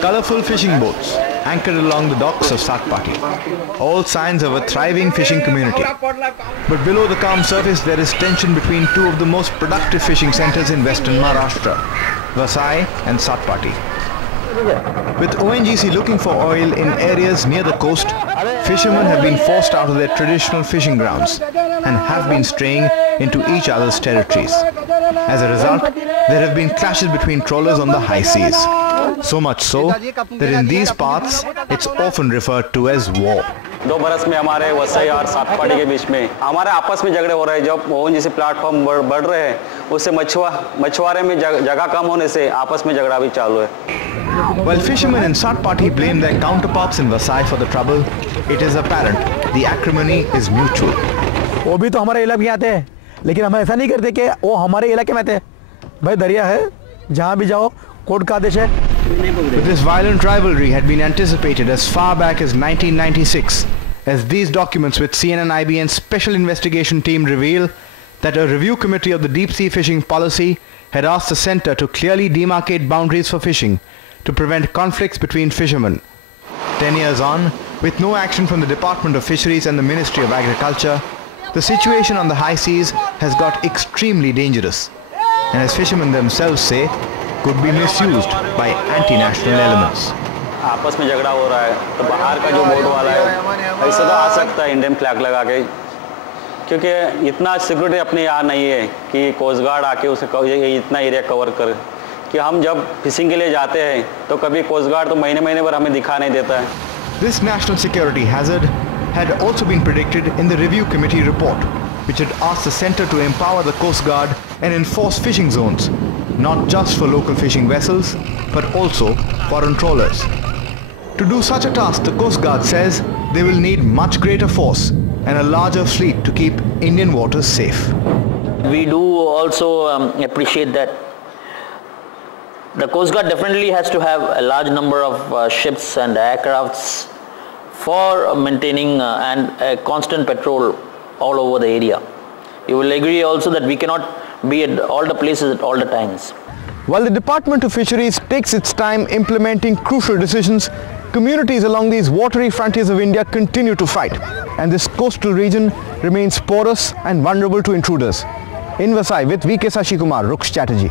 Colourful fishing boats anchored along the docks of Satpati, all signs of a thriving fishing community. But below the calm surface there is tension between two of the most productive fishing centres in western Maharashtra, Vasai and Satpati. With ONGC looking for oil in areas near the coast, fishermen have been forced out of their traditional fishing grounds and have been straying into each other's territories. As a result, there have been clashes between trawlers on the high seas. So much so that in these parts, it's often referred to as war. 2 बरस में हमारे वसई और सातपाटी के बीच में हमारे आपस में झगड़े हो रहे हैं। जब ओएनजीसी प्लेटफॉर्म बढ़ रहे हैं, उससे मछुआरे में जगह कम होने से आपस में झगड़ा भी चालू है। While fishermen in Satpati blame their counterparts in Vasai for the trouble, it is apparent the acrimony is mutual. वो भी तो हमारे इलाके में आते हैं, लेकिन हम ऐसा नहीं करते कि वो हमारे इलाके में आते हैं। भाई दरिया है, जहाँ भी जाओ कोर्ट का आदेश है। But this violent rivalry had been anticipated as far back as 1996, as these documents with CNN-IBN's Special Investigation Team reveal that a review committee of the deep-sea fishing policy had asked the centre to clearly demarcate boundaries for fishing to prevent conflicts between fishermen. 10 years on, with no action from the Department of Fisheries and the Ministry of Agriculture, the situation on the high seas has got extremely dangerous, and as fishermen themselves say, could be misused by anti-national elements. आपस में झगड़ा हो रहा है, तो बाहर का जो बोट वाला है, ऐसा तो आ सकता है इंडियन फ्लैग लगा के, क्योंकि इतना सिक्योरिटी अपने यहाँ नहीं है कि कोस्ट गार्ड आके उसे इतना एरिया कवर कर, कि हम जब फिशिंग के लिए जाते हैं तो कभी कोस्ट गार्ड तो महीने भर हमें दिखा नहीं देता है। This national security hazard had also been predicted in the review committee report, which had asked the centre to empower the Coast Guard and enforce fishing zones, not just for local fishing vessels, but also foreign trawlers. To do such a task, the Coast Guard says they will need much greater force and a larger fleet to keep Indian waters safe. We do also appreciate that the Coast Guard definitely has to have a large number of ships and aircrafts for maintaining and a constant patrol all over the area. You will agree also that we cannot be at all the places at all the times. While the Department of Fisheries takes its time implementing crucial decisions, communities along these watery frontiers of India continue to fight, and this coastal region remains porous and vulnerable to intruders. In Vasai with VK Sashi Kumar, Ruksh Chatterjee.